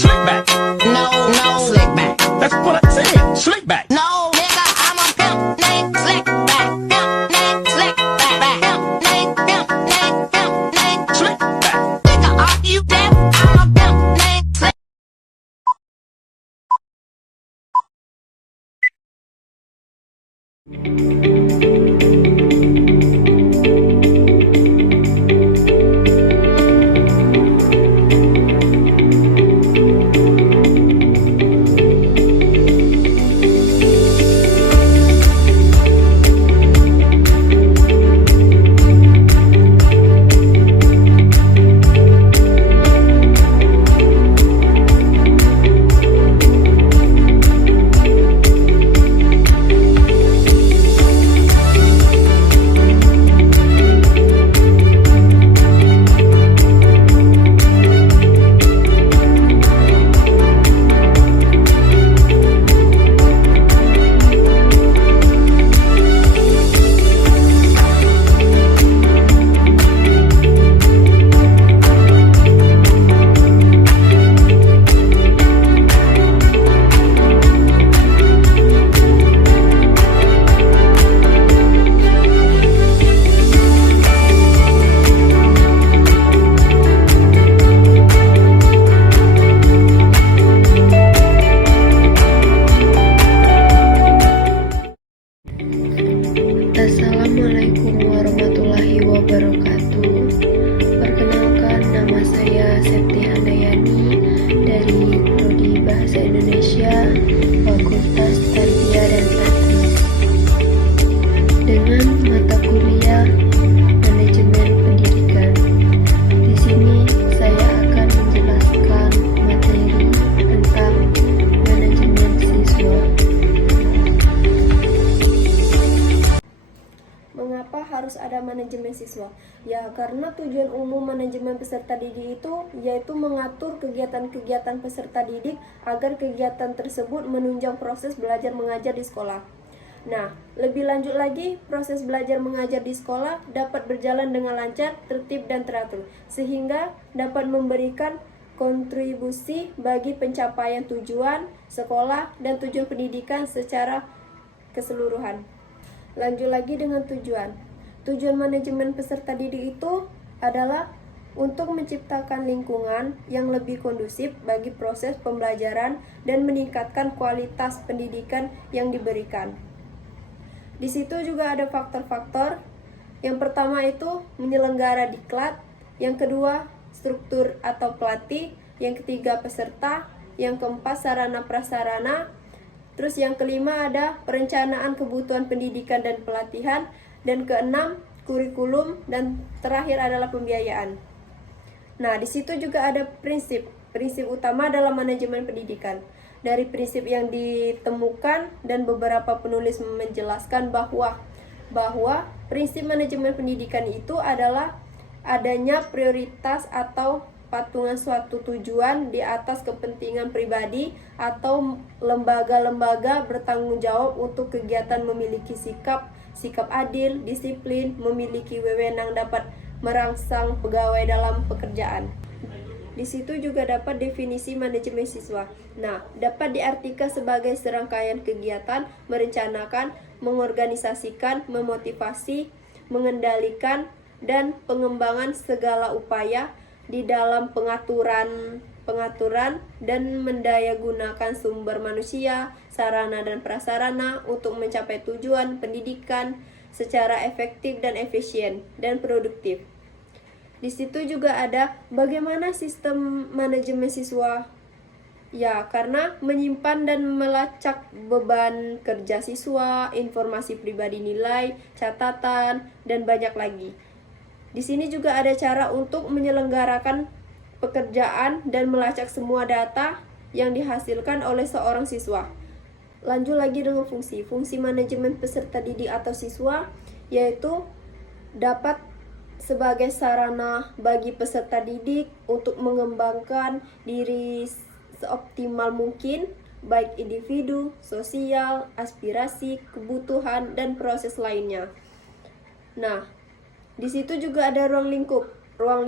Slick back. No, no, slick back. That's what I said. Slick back. No, nigga, I'm a pimp named Slick back. Pimp named Slick back. Pimp named, pimp named, pimp named Slick back. Nigga, are you deaf? I'm a pimp named Slick. Assalamualaikum warahmatullahi wabarakatuh. Perkenalkan, nama saya Septi Handayani dari Prodi Bahasa Indonesia, Fakultas Tarbiyah dan Taklim, dengan mata kuliah Manajemen Pendidikan. Di sini saya akan menjelaskan materi tentang manajemen siswa. Mengapa harus ada manajemen siswa? Ya, karena tujuan umum manajemen peserta didik itu yaitu mengatur kegiatan-kegiatan peserta didik agar kegiatan tersebut menunjang proses belajar mengajar di sekolah. Nah, lebih lanjut lagi, proses belajar mengajar di sekolah dapat berjalan dengan lancar, tertib, dan teratur, sehingga dapat memberikan kontribusi bagi pencapaian tujuan sekolah dan tujuan pendidikan secara keseluruhan. Lanjut lagi dengan tujuan. Tujuan manajemen peserta didik itu adalah untuk menciptakan lingkungan yang lebih kondusif bagi proses pembelajaran dan meningkatkan kualitas pendidikan yang diberikan. Di situ juga ada faktor-faktor. Yang pertama itu menyelenggara diklat, yang kedua struktur atau pelatih, yang ketiga peserta, yang keempat sarana prasarana. Terus yang kelima ada perencanaan kebutuhan pendidikan dan pelatihan, dan keenam kurikulum, dan terakhir adalah pembiayaan. Nah, di situ juga ada prinsip utama dalam manajemen pendidikan. Dari prinsip yang ditemukan dan beberapa penulis menjelaskan bahwa prinsip manajemen pendidikan itu adalah adanya prioritas atau patungan suatu tujuan di atas kepentingan pribadi atau lembaga-lembaga bertanggung jawab untuk kegiatan memiliki sikap adil, disiplin, memiliki wewenang dapat merangsang pegawai dalam pekerjaan. Di situ juga dapat definisi manajemen siswa. Nah, dapat diartikan sebagai serangkaian kegiatan, merencanakan, mengorganisasikan, memotivasi, mengendalikan, dan pengembangan segala upaya di dalam pengaturan dan mendayagunakan sumber manusia, sarana dan prasarana untuk mencapai tujuan pendidikan secara efektif dan efisien dan produktif. Di situ juga ada bagaimana sistem manajemen siswa. Ya, karena menyimpan dan melacak beban kerja siswa, informasi pribadi nilai, catatan, dan banyak lagi. Di sini juga ada cara untuk menyelenggarakan pekerjaan dan melacak semua data yang dihasilkan oleh seorang siswa. Lanjut lagi dengan fungsi manajemen peserta didik atau siswa, yaitu dapat sebagai sarana bagi peserta didik untuk mengembangkan diri seoptimal mungkin, baik individu, sosial, aspirasi, kebutuhan, dan proses lainnya. Nah, di situ juga ada ruang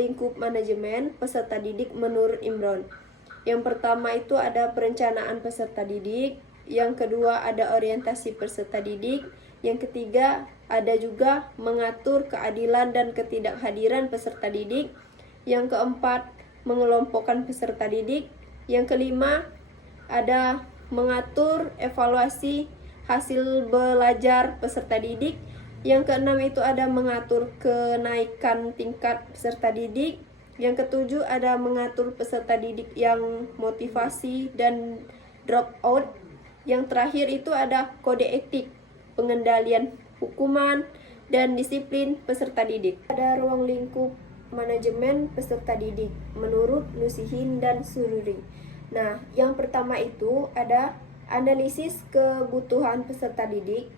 lingkup manajemen peserta didik menurut Imron. Yang pertama itu ada perencanaan peserta didik, yang kedua ada orientasi peserta didik, yang ketiga ada juga mengatur keadilan dan ketidakhadiran peserta didik, yang keempat mengelompokkan peserta didik, yang kelima ada mengatur evaluasi hasil belajar peserta didik, yang keenam itu ada mengatur kenaikan tingkat peserta didik, yang ketujuh ada mengatur peserta didik yang motivasi dan drop out. Yang terakhir itu ada kode etik, pengendalian hukuman, dan disiplin peserta didik. Ada ruang lingkup manajemen peserta didik menurut Nusihin dan Sururi. Nah, yang pertama itu ada analisis kebutuhan peserta didik.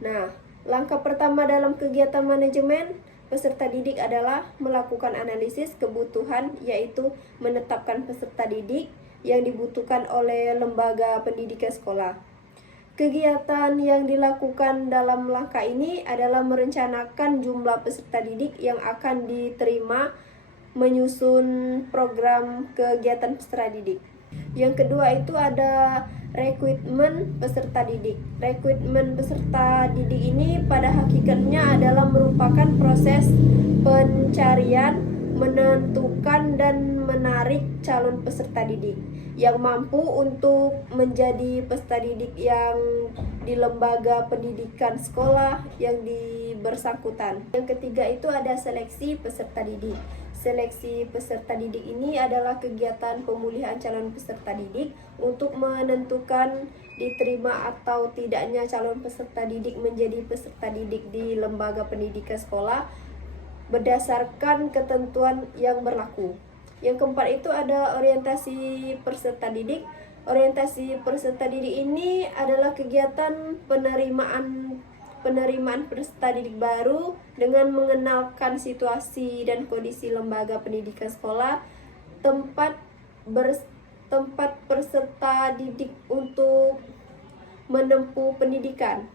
Nah, langkah pertama dalam kegiatan manajemen peserta didik adalah melakukan analisis kebutuhan, yaitu menetapkan peserta didik yang dibutuhkan oleh lembaga pendidikan sekolah. Kegiatan yang dilakukan dalam langkah ini adalah merencanakan jumlah peserta didik yang akan diterima menyusun program kegiatan peserta didik. Yang kedua itu ada rekrutmen peserta didik. Rekrutmen peserta didik ini pada hakikatnya adalah merupakan proses pencarian, menentukan dan menarik calon peserta didik yang mampu untuk menjadi peserta didik yang di lembaga pendidikan sekolah yang bersangkutan. Yang ketiga itu ada seleksi peserta didik. Seleksi peserta didik ini adalah kegiatan pemulihan calon peserta didik untuk menentukan diterima atau tidaknya calon peserta didik menjadi peserta didik di lembaga pendidikan sekolah berdasarkan ketentuan yang berlaku. Yang keempat itu ada orientasi peserta didik. Orientasi peserta didik ini adalah kegiatan penerimaan peserta didik baru dengan mengenalkan situasi dan kondisi lembaga pendidikan sekolah, tempat peserta didik untuk menempuh pendidikan.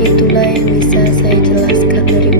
Itulah yang bisa saya jelaskan dari